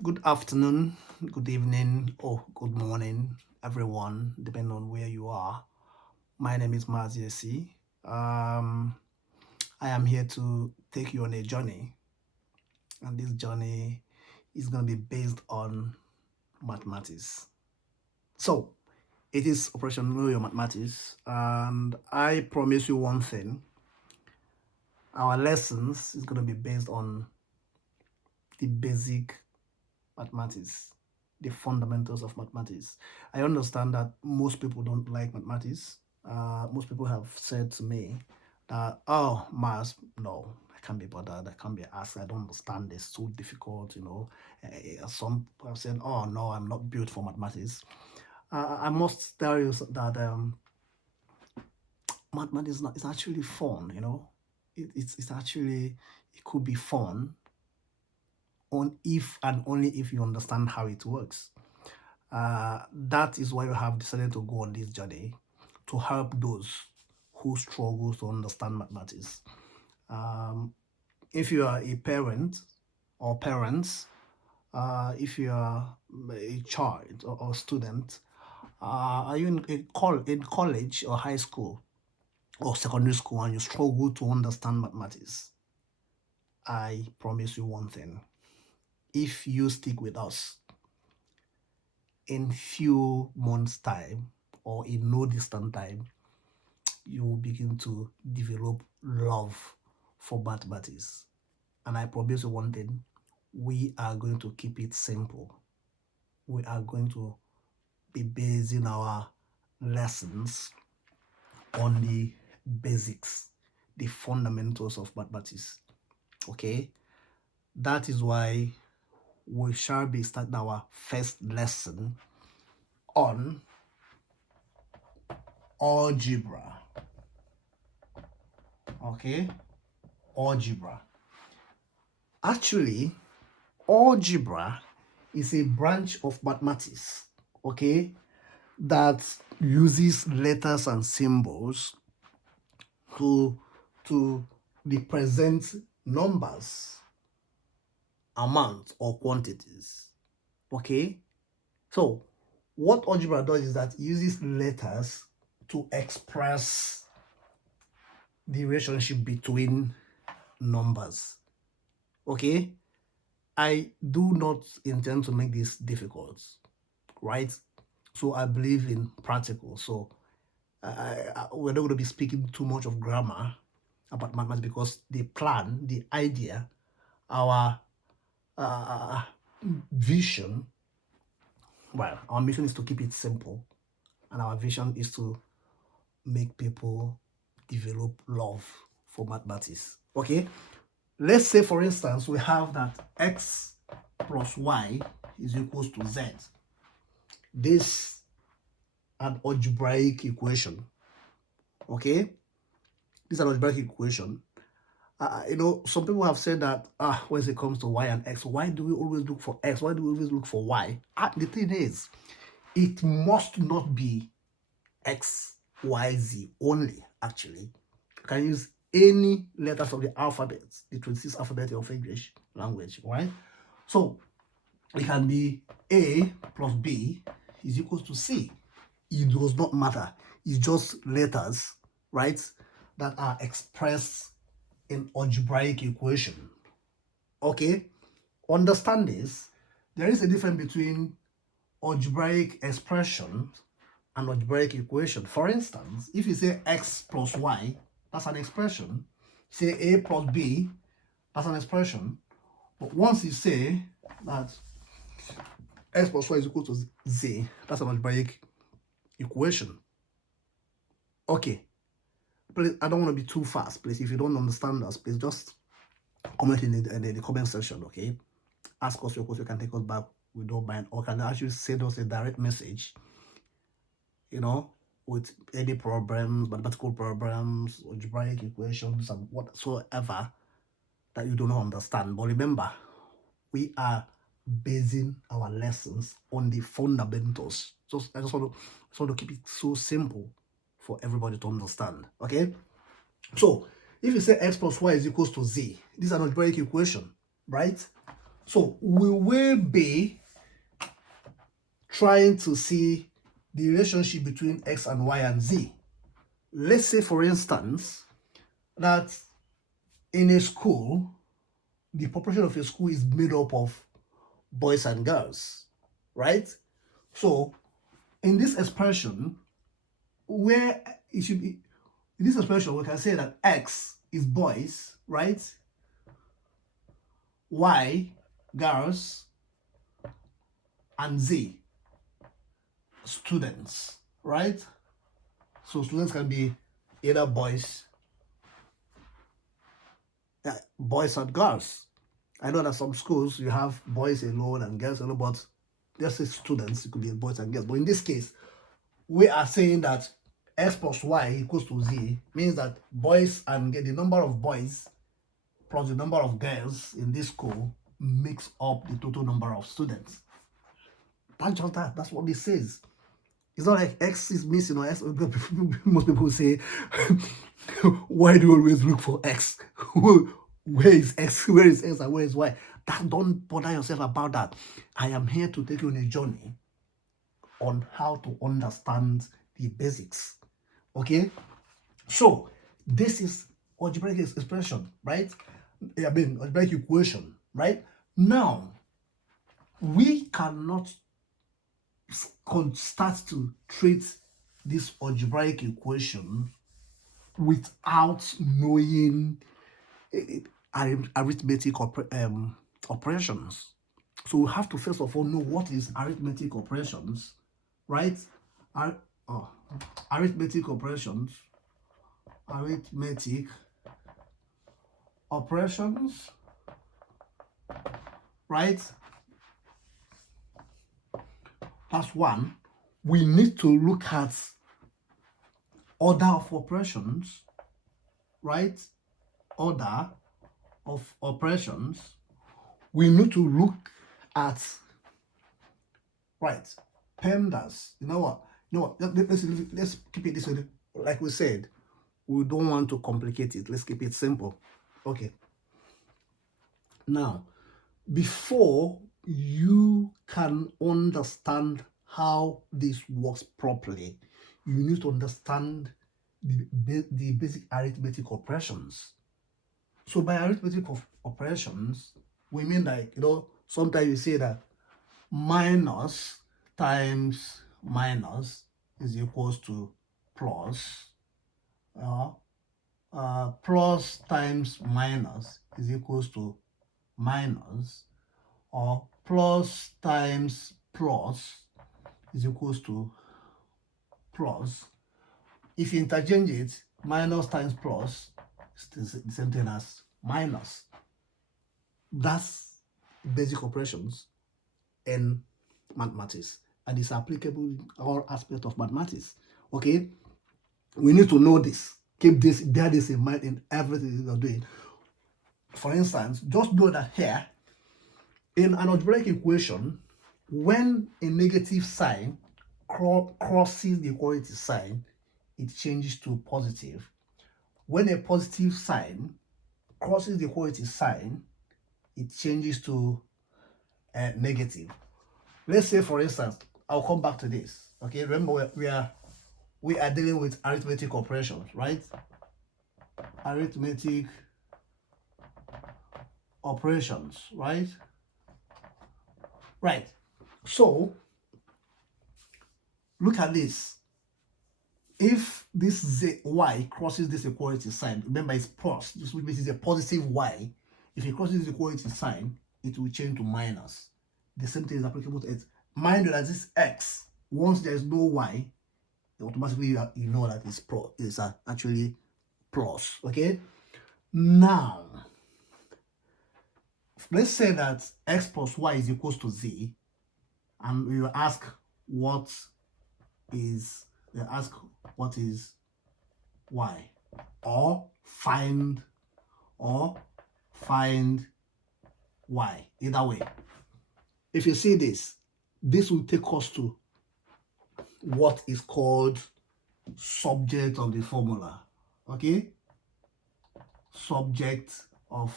Good afternoon, good evening, or good morning, everyone, depending on where you are. My name is Maziesi. Um, I am here to take you on a journey, and this journey is going to be based on mathematics. So, it is Operation Know Your Mathematics, and I promise you one thing: our lessons is going to be based on the basic mathematics, the fundamentals of mathematics. I understand that most people don't like mathematics. Most people have said to me that, oh, maths, no, I can't be bothered. I can't be asked. I don't understand. It's too difficult, Some have said, oh, no, I'm not built for mathematics. I must tell you that mathematics is, not, it's actually fun, it's actually, it could be fun on if and only if you understand how it works. That is why we have decided to go on this journey to help those who struggle to understand mathematics. Um, if you are a parent or parents, if you are a child or student, are you in college or high school or secondary school and you struggle to understand mathematics? I promise you one thing. If you stick with us, in few months' time or in no distant time, you will begin to develop love for mathematics. And I promise you one thing, we are going to keep it simple. We are going to be basing our lessons on the basics, the fundamentals of mathematics. Okay? That is why we shall be starting our first lesson on algebra. Okay? Algebra. Actually, algebra is a branch of mathematics, okay, that uses letters and symbols to to represent numbers, amounts, or quantities. Okay, so what algebra does is that it uses letters to express the relationship between numbers. Okay, I do not intend to make this difficult, right? So I believe in practical. So we're not going to be speaking too much of grammar about mathematics because the plan, the idea, our uh, vision, well, our mission is to keep it simple, and our vision is to make people develop love for mathematics. Okay, let's say for instance we have that x plus y is equals to z. This an algebraic equation. Okay, this is an algebraic equation. Some people have said that when it comes to y and x, why do we always look for x? Why do we always look for y? The thing is, it must not be x, y, z only. Actually, you can use any letters of the alphabet, the 26 alphabet of English language, right? So it can be a plus b is equals to c. It does not matter. It's just letters, right, that are expressed in algebraic equation. Okay, understand this. There is a difference between algebraic expression and algebraic equation. For instance, if you say x plus y, that's an expression. Say a plus b, that's an expression. But once you say that x plus y is equal to z, that's an algebraic equation. Okay, please, I don't want to be too fast, please. If you don't understand us, please just comment in the comment section, okay? Ask us your question, you can take us back, we don't mind, or can actually send us a direct message, with any problems, mathematical problems, algebraic equations, and whatsoever that you do not understand. But remember, we are basing our lessons on the fundamentals. I just want to keep it so simple for everybody to understand. Okay, so if you say x plus y is equals to z, this is an algebraic equation, right? So we will be trying to see the relationship between x and y and z. Let's say, for instance, that in a school, the population of a school is made up of boys and girls, right? So in this expression, where it should be, in this expression, we can say that x is boys, right? Y, girls, and z, students, right? So students can be either boys and girls. I know that some schools you have boys alone and girls alone, but just say students, it could be boys and girls. But in this case, we are saying that x plus y equals to z means that boys and the number of boys plus the number of girls in this school makes up the total number of students. That's just that. That's what this says. It's not like x is missing or x. Most people say, why do you always look for x? Where is x? Where is x and where is y? Don't bother yourself about that. I am here to take you on a journey on how to understand the basics. Okay? So, this is algebraic expression, right? I mean, algebraic equation, right? Now, we cannot start to treat this algebraic equation without knowing arithmetic operations. So we have to first of all know what is arithmetic operations, right? Arithmetic operations, right? That's one. We need to look at order of operations, right? Order of operations. We need to look at, right, PEMDAS. You know what? Let's keep it this way. Like we said, we don't want to complicate it. Let's keep it simple. Okay. Now, before you can understand how this works properly, you need to understand the basic arithmetic operations. So by arithmetic operations, we mean, like, sometimes you say that minus times minus is equals to plus, plus times minus is equals to minus, or plus times plus is equals to plus. If you interchange it, minus times plus is the same thing as minus. That's basic operations in mathematics, and it's applicable in all aspects of mathematics. Okay, we need to know this. Bear this in mind in everything you're doing. For instance, just know that here in an algebraic equation, when a negative sign crosses the equality sign, it changes to positive. When a positive sign crosses the equality sign, it changes to negative. Let's say, for instance, I'll come back to this. Okay, remember we are dealing with arithmetic operations, right? Arithmetic operations, right? Right. So look at this. If this y crosses this equality sign, remember it's plus, this means it's a positive y. If it crosses the equality sign, it will change to minus. The same thing is applicable to it. Mind you that this x, once there is no y, automatically you know that it's actually plus. Okay. Now, let's say that x plus y is equals to z, and we will ask what is y, or find y. Either way, if you see this will take us to what is called subject of the formula. Okay, subject of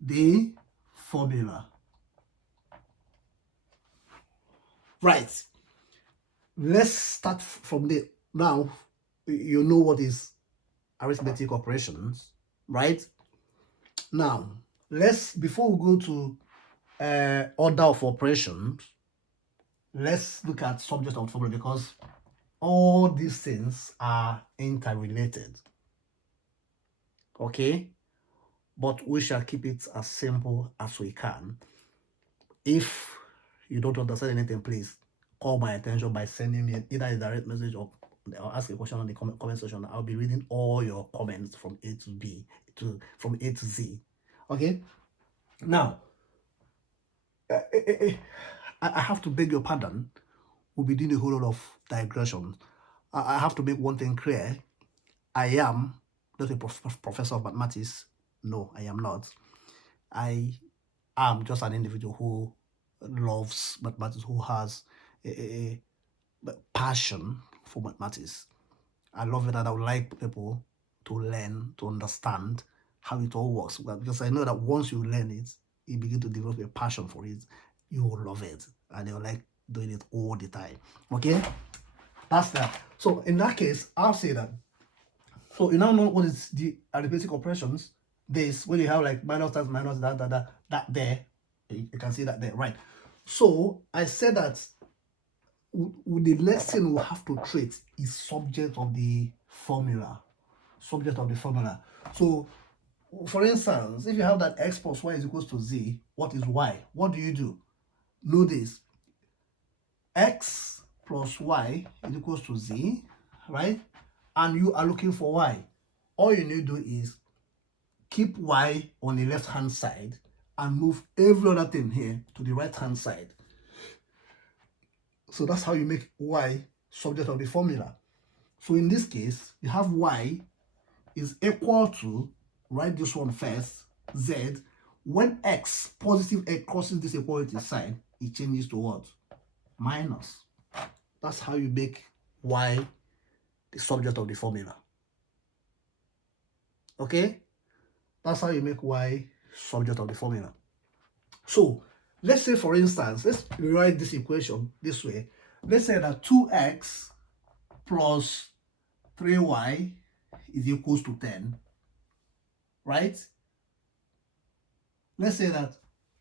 the formula. Right. Let's start from there. Now, you know what is arithmetic operations, right? Now, before we go to order of operations, let's look at subject of formula, because all these things are interrelated. Okay? But we shall keep it as simple as we can. If you don't understand anything, please call my attention by sending me either a direct message or ask a question on the comment section. I'll be reading all your comments from A to B, from A to Z. Okay? Now, I have to beg your pardon. We'll be doing a whole lot of digressions. I have to make one thing clear. I am not a professor of mathematics. No, I am not. I am just an individual who loves mathematics, who has a passion for mathematics. I love it, and I would like people to learn, to understand how it all works. Because I know that once you learn it, you begin to develop a passion for it. You will love it, and you'll like doing it all the time. Okay? That's that. So in that case, I'll say that. So you now know what is the arithmetic operations. This, when you have like minus times minus, that there, you can see that there, right? So I said that the lesson we have to treat is subject of the formula. Subject of the formula. So, for instance, if you have that x plus y is equals to z, what is y? What do you do? Know this. X plus y is equals to z, right? And you are looking for y. All you need to do is keep y on the left hand side and move every other thing here to the right hand side. So that's how you make y subject of the formula. So in this case, you have y is equal to, write this one first, z. When x, positive x, crosses this equality sign, it changes to what? Minus. That's how you make y the subject of the formula. Okay? That's how you make y subject of the formula. So, let's say, for instance, let's rewrite this equation this way. Let's say that 2x plus 3y is equals to 10, right? Let's say that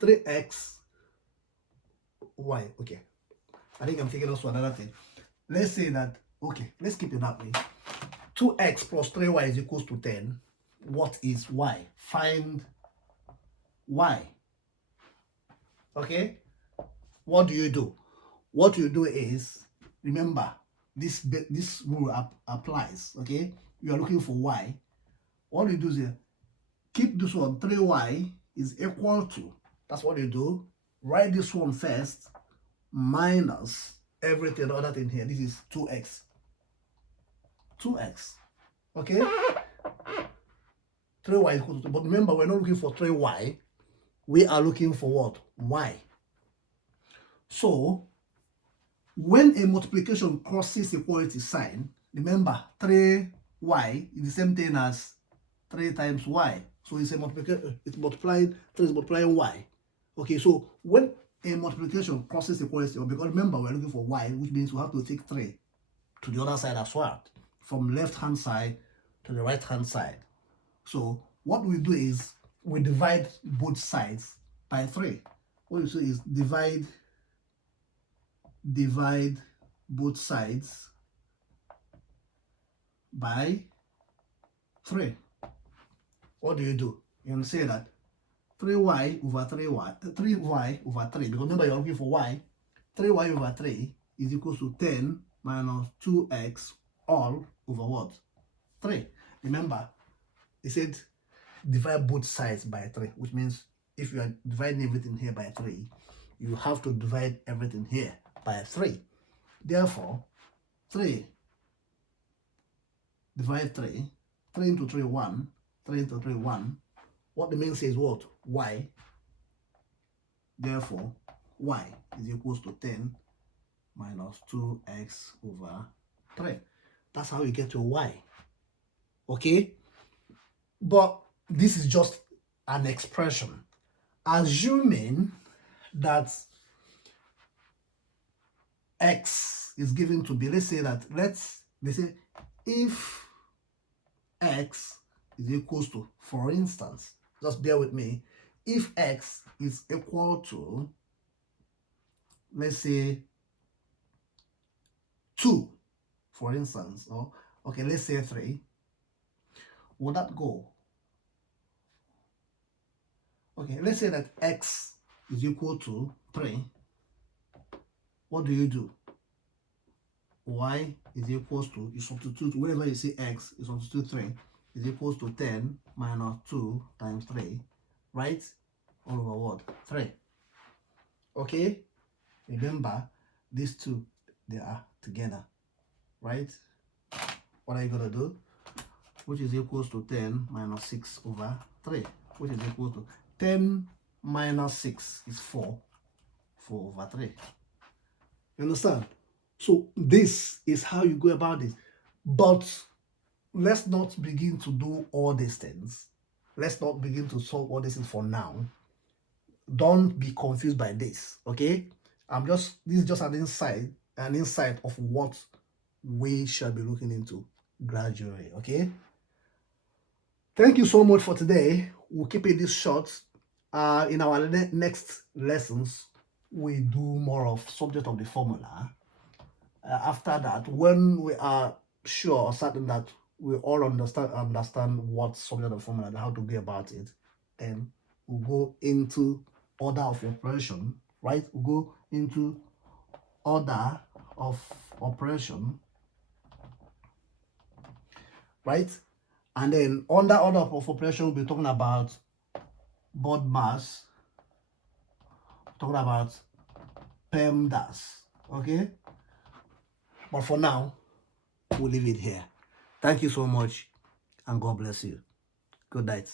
3x, y, okay. I think I'm thinking also another thing. Let's say that, okay, let's keep it that way. 2x plus 3y is equals to 10. What is y? Find y. Okay? What do you do? What you do is, remember, this rule applies, okay? You are looking for y. What you do is keep this one, 3y is equal to, that's what you do. Write this one first, minus everything other thing here. This is 2x. 2x. Okay? 3y is equal to 2. But remember, we're not looking for 3y. We are looking for what? Y. So, when a multiplication crosses equality sign, remember 3y is the same thing as 3 times y. So it's a multiplication, it's multiplying, 3 is multiplying y. Okay, so when a multiplication crosses equality, because remember we're looking for y, which means we have to take 3 to the other side as well, from left hand side to the right hand side. So what we do is we divide both sides by 3. What you do is divide both sides by 3. What do? You can say that 3y over 3y over 3, because remember you're looking for y. 3y over 3 is equal to 10 minus 2x all over what? 3. Remember, it said divide both sides by 3, which means if you are dividing everything here by 3, you have to divide everything here by 3. Therefore, 3 divide 3, 3 into 3, 1, 3 into 3, 1. What the mean says what? Y. Therefore, y is equals to 10 minus 2x over 3. That's how you get to y. Okay? But this is just an expression. assuming that x is given to be, let's say that, they say if x is equals to, for instance, just bear with me, if x is equal to, let's say 2, for instance, or okay, let's say 3, will that go? Okay, let's say that x is equal to 3. What do? Y is equals to, you substitute, whenever you see x, you substitute 3, is equals to 10 minus 2 times 3, right? All over what? 3. Okay? Remember, these two, they are together, right? What are you going to do? Which is equals to 10 minus 6 over 3, which is equal to 10 minus 6 is 4 over 3. You understand? So this is how you go about it. But let's not begin to do all these things. Let's not begin to solve all these things for now. Don't be confused by this, okay? This is just an insight of what we shall be looking into gradually, okay? Thank you so much for today. We'll keep it this short. In our next lessons, we do more of subject of the formula. After that, when we are sure or certain that we all understand what subject of formula and how to go about it, then we'll go into order of operation, right? We'll go into order of operation, right? And then under order of operation, we'll be talking about board mass, talking about PEMDAS, okay? But for now, we'll leave it here. Thank you so much, and God bless you. Good night.